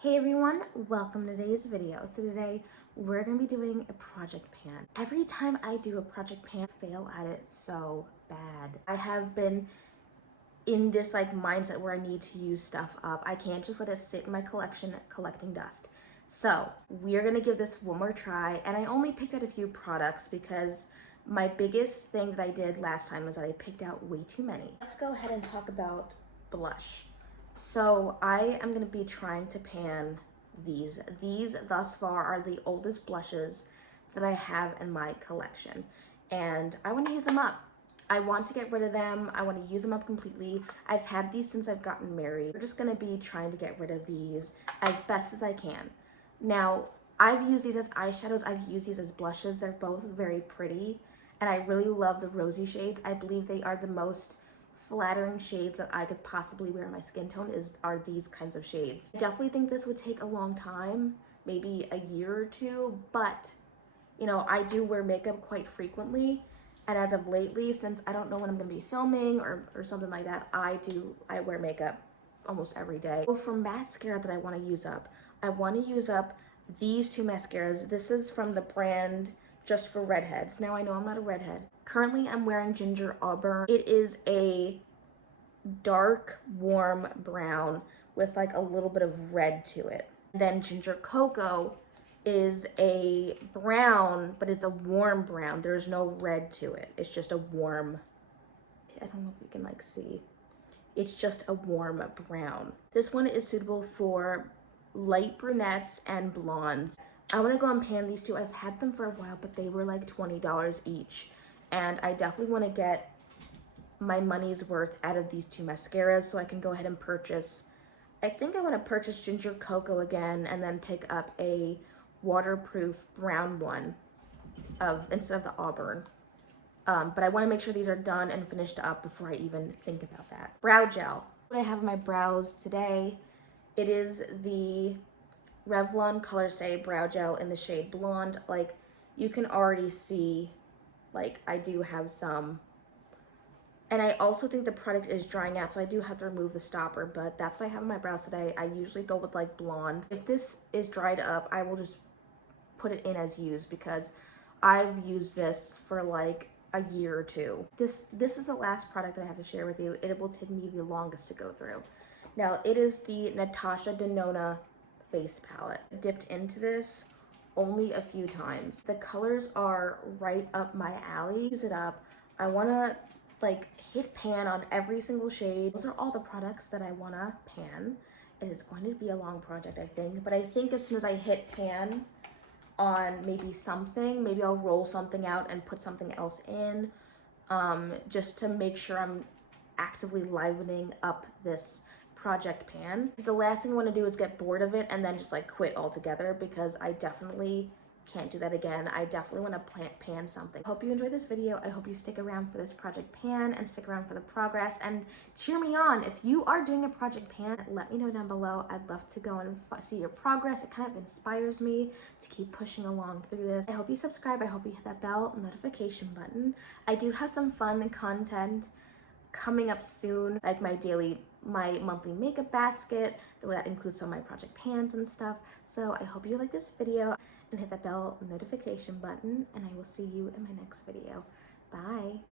Hey everyone, welcome to today's video. So today we're going to be doing a project pan. Every time I do a project pan, I fail at it so bad. I have been in this mindset where I need to use stuff up. I can't just let it sit in my collection collecting dust. So we're going to give this one more try, and I only picked out a few products because my biggest thing that I did last time was that I picked out way too many. Let's go ahead and talk about blush. So I am going to be trying to pan these. These thus far are the oldest blushes that I have in my collection, and I want to use them up. I want to get rid of them. I want to use them up completely. I've had these since I've gotten married. We're just going to be trying to get rid of these as best as I can. Now, I've used these as eyeshadows. I've used these as blushes. They're both very pretty, and I really love the rosy shades. I believe they are the most flattering shades that I could possibly wear. My skin tone are these kinds of shades. I definitely think this would take a long time, maybe a year or two, but you know, I do wear makeup quite frequently, and as of lately, since I don't know when I'm gonna be filming or something like that, I wear makeup almost every day. So for mascara that I want to use up, I want to use up these two mascaras. This is from the brand Just for Redheads. Now I know I'm not a redhead. Currently I'm wearing Ginger Auburn. It is a dark warm brown with like a little bit of red to it. Then Ginger Cocoa is a brown, but it's a warm brown. There's no red to it. It's just a warm, I don't know if you can like see. It's just a warm brown. This one is suitable for light brunettes and blondes. I want to go and pan these two. I've had them for a while, but they were like $20 each. And I definitely want to get my money's worth out of these two mascaras, so I can go ahead and purchase. I think I want to purchase Ginger Cocoa again and then pick up a waterproof brown one instead of the Auburn. But I want to make sure these are done and finished up before I even think about that. Brow gel. What I have on my brows today, it is the Revlon colorstay brow gel in the shade Blonde. Like, you can already see, like, I do have some. And I also think the product is drying out, so I do have to remove the stopper, but that's what I have on my brows today. I usually go with like blonde. If this is dried up, I will just put it in as used because I've used this for like a year or two. This is the last product that I have to share with you. It will take me the longest to go through. Now, it is the Natasha Denona face palette. I dipped into this only a few times. The colors are right up my alley. Use it up. I want to like hit pan on every single shade. Those are all the products that I want to pan, and it's going to be a long project, I think. But I think as soon as I hit pan on maybe something, maybe I'll roll something out and put something else in, just to make sure I'm actively livening up this project pan. Because the last thing I want to do is get bored of it and then just like quit altogether, because I definitely can't do that again. I definitely want to pan something. I hope you enjoyed this video. I hope you stick around for this project pan and stick around for the progress and cheer me on. If you are doing a project pan, let me know down below. I'd love to go and see your progress. It kind of inspires me to keep pushing along through this. I hope you subscribe. I hope you hit that bell notification button. I do have some fun content coming up soon, like my monthly makeup basket that includes some of my project pans and stuff. So I hope you like this video and hit that bell notification button, and I will see you in my next video. Bye.